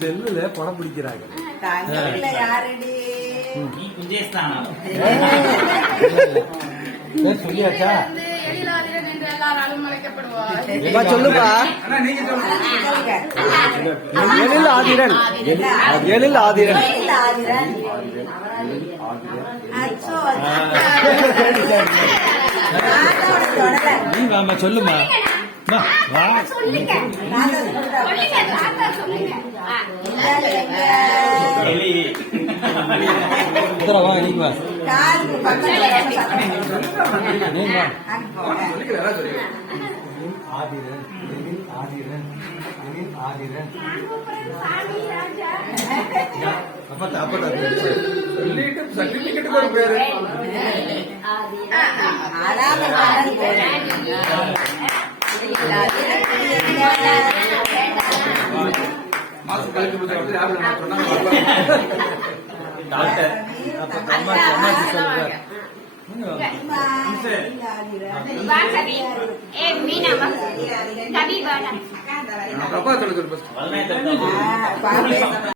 செல்லுல படம் பிடிக்கிறாங்க. சொல்லியாச்சா? சொல்லுப்பா. எழில் ஆதிரன். எழில் ஆதிரன். நீ வாமா சொல்லுமா. உத்தரவா நீங்க வா. ஆதிரன். ஆதிரன். ஆதிரன். சர்டிபிகேட் கூட பேரு மாசம் கழிச்சு சொல்லுங்க.